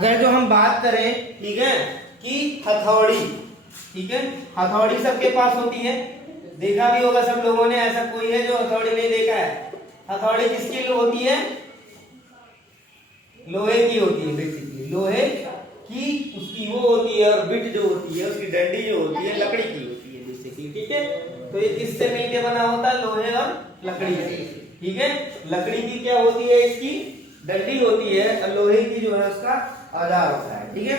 अगर जो हम बात करें, ठीक है, कि हथौड़ी, ठीक है, हथौड़ी सबके पास होती है, देखा भी होगा सब लोगों ने, ऐसा कोई है जो हथौड़ी नहीं देखा है। हथौड़ी किसकी होती है? लोहे की होती है, बेसिकली लोहे की उसकी वो होती है, और बिट जो होती है उसकी डंडी जो होती है लकड़ी की होती है बेसिकली, ठीक है। तो ये किससे मिलके बना होता है? लोहे और लकड़ी से, ठीक है। लकड़ी की क्या होती है? इसकी डंडी होती है, और लोहे की जो है उसका औजार होता है, ठीक है।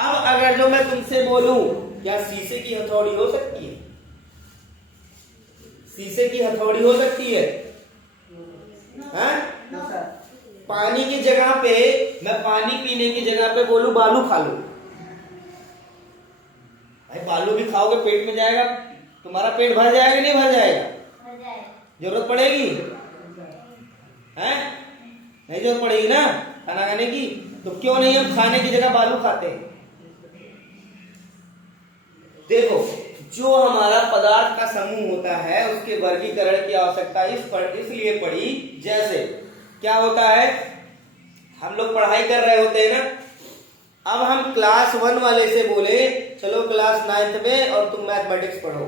अब अगर जो मैं तुमसे बोलूं, क्या शीशे की हथौड़ी हो सकती है? शीशे की हथौड़ी हो सकती है? पानी की जगह पे, मैं पानी पीने की जगह पे बोलूं बालू खा लो, भाई बालू भी खाओगे पेट में जाएगा, तुम्हारा पेट भर जाएगा नहीं भर जाएगा? जरूरत पड़ेगी है? नहीं जरूरत पड़ेगी ना खाना खाने की, तो क्यों नहीं हम खाने की जगह बालू खाते हैं? देखो, जो हमारा पदार्थ का समूह होता है उसके वर्गीकरण की आवश्यकता इसलिए पड़ी, जैसे क्या होता है, हम लोग पढ़ाई कर रहे होते हैं ना, अब हम क्लास 1 वाले से बोले चलो क्लास 9th में और तुम मैथमेटिक्स पढ़ो,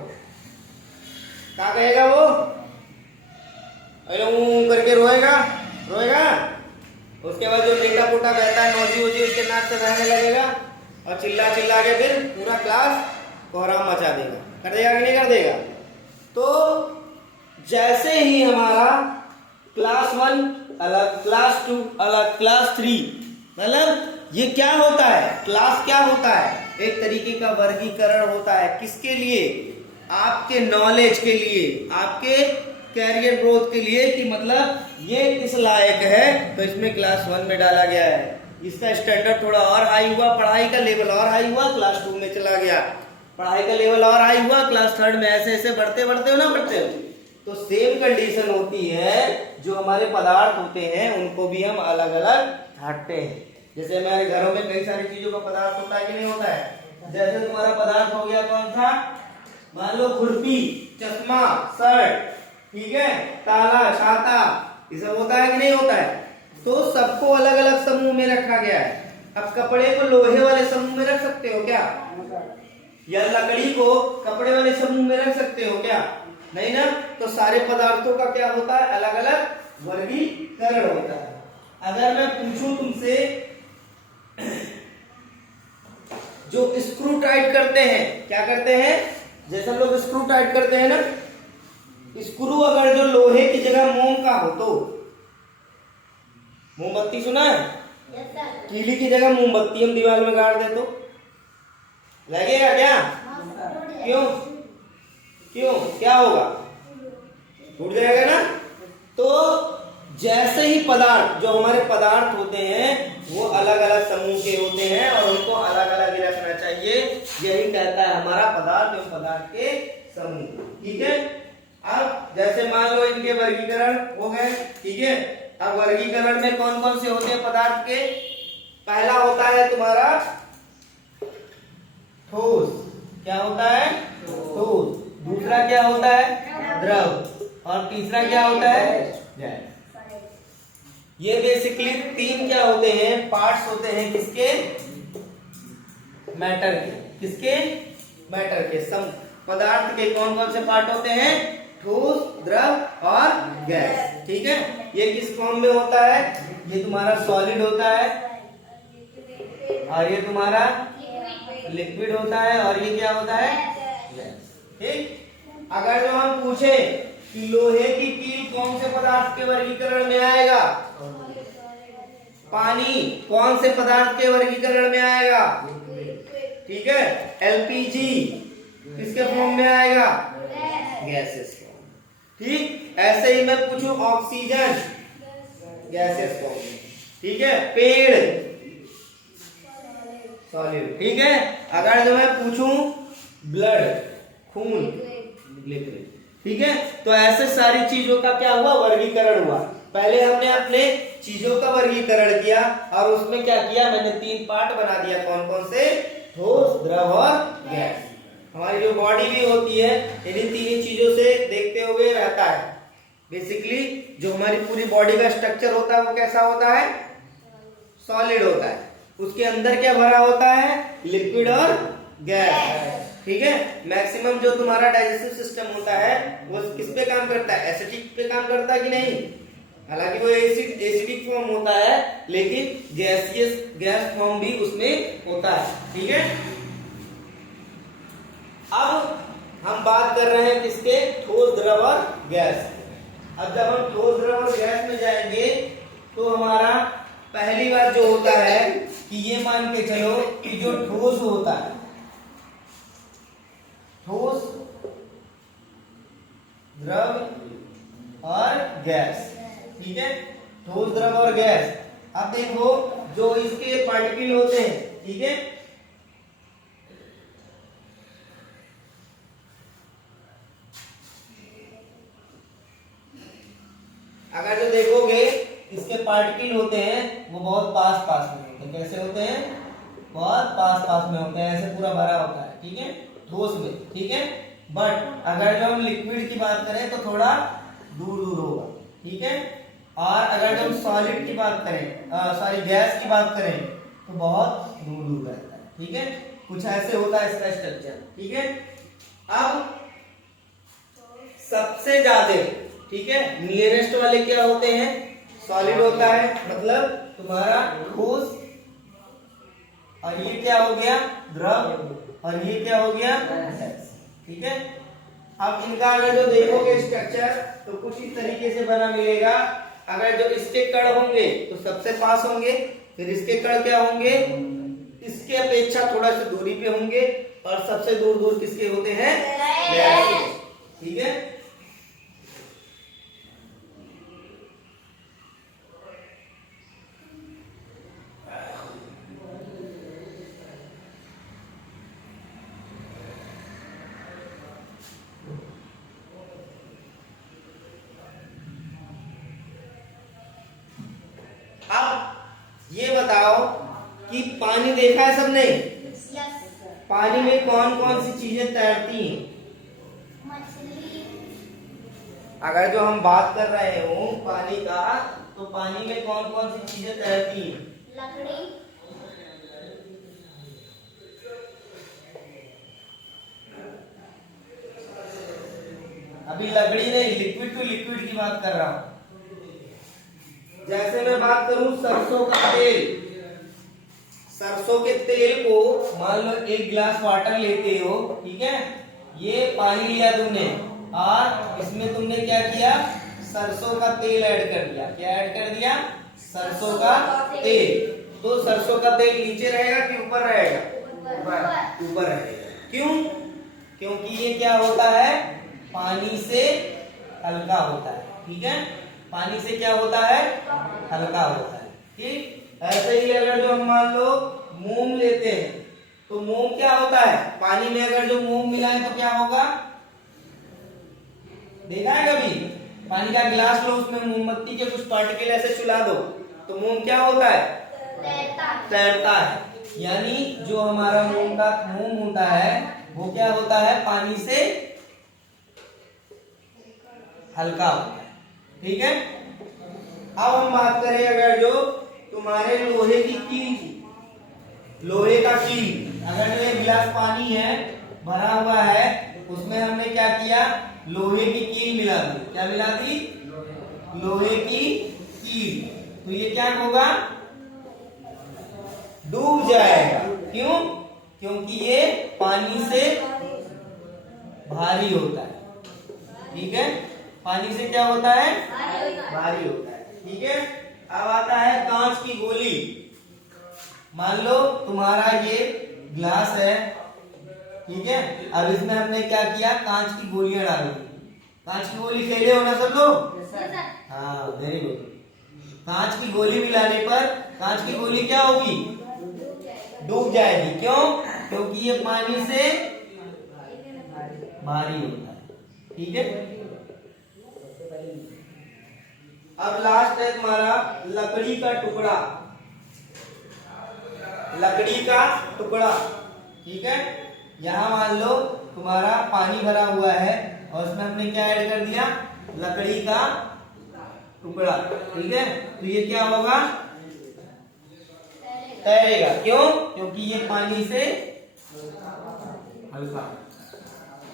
क्या कहेगा वो? अरे करके रोएगा रोएगा। उसके बाद जो टेढ़ा पोटा बहता है नौजी वोजी उसके नाक से बहने लगेगा, और चिल्ला चिल्ला के फिर पूरा क्लास कोहराम मचा देगा। कर देगा कि नहीं कर देगा? तो जैसे ही हमारा क्लास 1 अलग, क्लास 2 अलग, क्लास 3, मतलब ये क्या होता है? क्लास क्या होता है? एक तरीके का वर्गीकरण होता है, किसके लिए? आपके नॉलेज के लिए, आपके कैरियर ग्रोथ के लिए, कि मतलब ये किस लायक है, तो इसमें क्लास 1 में डाला गया है। इसका स्टैंडर्ड थोड़ा और हाई हुआ, पढ़ाई का लेवल और हाई हुआ, क्लास 2 में चला गया, पढ़ाई का लेवल और हाई हुआ, क्लास 3 में, ऐसे ऐसे बढ़ते बढ़ते हो ना, बढ़ते हो। तो सेम कंडीशन होती है, जो हमारे पदार्थ होते हैं उनको भी हम अलग अलग छांटते हैं। जैसे हमारे घरों में कई सारी चीजों का पदार्थ होता है कि नहीं होता है? जैसे तुम्हारा पदार्थ हो गया कौन सा? मान लो खुरपी, चश्मा, शर्ट, ठीक है, ताला, छाता, ये सब होता है कि नहीं होता है? तो सबको अलग अलग समूह में रखा गया है। अब कपड़े को लोहे वाले समूह में रख सकते हो क्या? या लकड़ी को कपड़े वाले समूह में रख सकते हो क्या? नहीं ना। तो सारे पदार्थों का क्या होता है? अलग अलग वर्गीकरण होता है। अगर मैं पूछूं तुमसे, जो स्क्रू टाइट करते हैं, क्या करते हैं? जैसे हम लोग स्क्रू टाइट करते हैं ना, स्क्रू अगर जो लोहे की जगह मोम का हो तो, मोमबत्ती सुना है? कीली की जगह मोमबत्ती हम दीवार में गाड़ दे तो लगेगा क्या? क्यों? क्यों? क्या होगा? टूट जाएगा ना। तो जैसे ही पदार्थ, जो हमारे पदार्थ होते हैं वो अलग अलग समूह के होते हैं और उनको अलग अलग ही रखना चाहिए। यही कहता है हमारा पदार्थ एवं पदार्थ के समूह, ठीक है। अब जैसे मान लो इनके वर्गीकरण हो गए, ठीक है। अब वर्गीकरण में कौन कौन से होते हैं पदार्थ के? पहला होता है तुम्हारा ठोस। क्या होता है? ठोस। दूसरा क्या होता है? द्रव। और तीसरा क्या होता है? गैस। ये बेसिकली 3 क्या होते हैं? पार्ट्स होते हैं किसके? मैटर के। किसके? मैटर के। सम पदार्थ के कौन कौन से पार्ट होते हैं? ठोस, द्रव और गैस, ठीक है। ये किस फॉर्म में होता है? ये तुम्हारा सॉलिड होता है, और ये तुम्हारा लिक्विड होता है, और ये क्या होता है? गैस, ठीक। अगर जो हम पूछे कि लोहे की कील कौन से पदार्थ के वर्गीकरण में आएगा? पानी कौन से पदार्थ के वर्गीकरण में आएगा? ठीक है। एलपीजी किसके फॉर्म में आएगा? गैसेस फॉर्म, ठीक। ऐसे ही मैं पूछूं ऑक्सीजन, गैसेस फॉर्म में, ठीक है। पेड़, सॉलिड, ठीक है। अगर जो मैं पूछूं ब्लड, खून, लिक्विड, ठीक है। तो ऐसे सारी चीजों का क्या हुआ? वर्गीकरण हुआ। पहले हमने अपने चीजों का वर्गीकरण किया और उसमें क्या किया? मैंने 3 पार्ट बना दिया। कौन कौन से? ठोस, द्रव और गैस। हमारी जो बॉडी भी होती है इन्हीं 3 चीजों से देखते हुए रहता है। बेसिकली जो हमारी पूरी बॉडी का स्ट्रक्चर होता है वो कैसा होता है? सॉलिड होता है, उसके अंदर क्या भरा होता है, लिक्विड और गैस। ठीक है, मैक्सिमम जो तुम्हारा डाइजेस्टिव सिस्टम होता है वो किस पे काम करता है, एसिडिक पे काम करता है कि नहीं। हालांकि वो एसिडिक फॉर्म होता है, लेकिन गैस फॉर्म भी उसमें होता है। ठीक है, अब हम बात कर रहे हैं किसके, ठोस, द्रव और गैस। अब जब हम ठोस, द्रव और गैस में जाएंगे तो हमारा पहली बात जो होता है कि ये मान के चलो कि जो ठोस होता है, ठोस, द्रव और गैस। ठीक है, ठोस, द्रव और गैस। अब देखो जो इसके पार्टिकल होते हैं, ठीक है, अगर जो देखोगे इसके पार्टिकल होते हैं वो बहुत पास पास में होते हैं। कैसे होते हैं, बहुत पास पास में होते हैं, ऐसे पूरा भरा होता है। ठीक है, ठोस में। ठीक है, बट अगर जो हम लिक्विड की बात करें तो थोड़ा दूर दूर होगा। ठीक है, और अगर जो हम सॉलिड की बात करें, सॉरी गैस की बात करें तो बहुत दूर दूर रहता है। ठीक है, कुछ ऐसे होता है इसका स्ट्रक्चर। ठीक है, अब सबसे ज्यादा, ठीक है, नियरेस्ट वाले क्या होते हैं, सॉलिड होता है, मतलब तुम्हारा ठोस, और ये क्या हो गया, द्रव, और ये क्या हो गया, गैस। ठीक है, अब इनका अगर जो देखोगे स्ट्रक्चर तो कुछ इस तरीके से बना मिलेगा। अगर जो इसके कण होंगे तो सबसे पास होंगे, फिर इसके कण क्या होंगे, इसके अपेक्षा थोड़ा सा दूरी पे होंगे, और सबसे दूर दूर किसके होते हैं, गैस के। ठीक है, अब ये बताओ कि पानी देखा है सबने, पानी में कौन कौन सी चीजें तैरती हैं। अगर जो हम बात कर रहे हो पानी का, तो पानी में कौन कौन सी चीजें तैरती हैं, लकड़ी, अभी लकड़ी नहीं, लिक्विड टू लिक्विड की बात कर रहा हूं। जैसे मैं बात करूं सरसों का तेल, सरसों के तेल को मान लो एक गिलास वाटर लेते हो, ठीक है, ये पानी लिया तुमने और इसमें तुमने क्या किया, सरसों का तेल ऐड कर दिया। क्या ऐड कर दिया, सरसों का तेल। तो सरसों का तेल नीचे रहेगा कि ऊपर रहेगा, ऊपर रहेगा। क्यों, क्योंकि ये क्या होता है, पानी से हल्का होता है। ठीक है, पानी से क्या होता है, हल्का होता है। ठीक, ऐसे ही अगर जो हम मान लो मोम लेते हैं, तो मोम क्या होता है, पानी में अगर जो मोम मिलाए तो क्या होगा, देखा है कभी, पानी का गिलास लो, उसमें मोमबत्ती के कुछ पार्टिकल ऐसे चुला दो तो मोम क्या होता है, तैरता है। यानी जो हमारा मोम होता है वो क्या होता है, पानी से हल्का होता है। ठीक है, अब हम बात करें अगर जो तुम्हारे लोहे की कील, लोहे का कील, अगर जो एक गिलास पानी है भरा हुआ है, उसमें हमने क्या किया, लोहे की कील मिला दी। क्या मिला दी, लोहे की कील, तो ये क्या होगा, डूब जाएगा। क्यों, क्योंकि ये पानी से भारी होता है। ठीक है, पानी से क्या होता है, भारी होता है। ठीक है, अब आता है कांच की गोली। मान लो तुम्हारा ये ग्लास है, ठीक है, अब इसमें हमने क्या किया, कांच की गोलियां डाल दी। कांच की गोली खेले हो ना सब लोग, हाँ वेरी गुड। कांच की गोली मिलाने पर कांच की गोली क्या होगी, डूब जाएगी। क्यों, क्योंकि ये पानी से भारी होता है। ठीक है, अब लास्ट है तुम्हारा लकड़ी का टुकड़ा, लकड़ी का टुकड़ा। ठीक है, यहां मान लो तुम्हारा पानी भरा हुआ है और उसमें हमने क्या ऐड कर दिया, लकड़ी का टुकड़ा। ठीक है, तो ये क्या होगा, तैरेगा। क्यों? क्योंकि ये पानी से हल्का।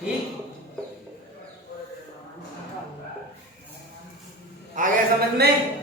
ठीक, आ गया समझ में?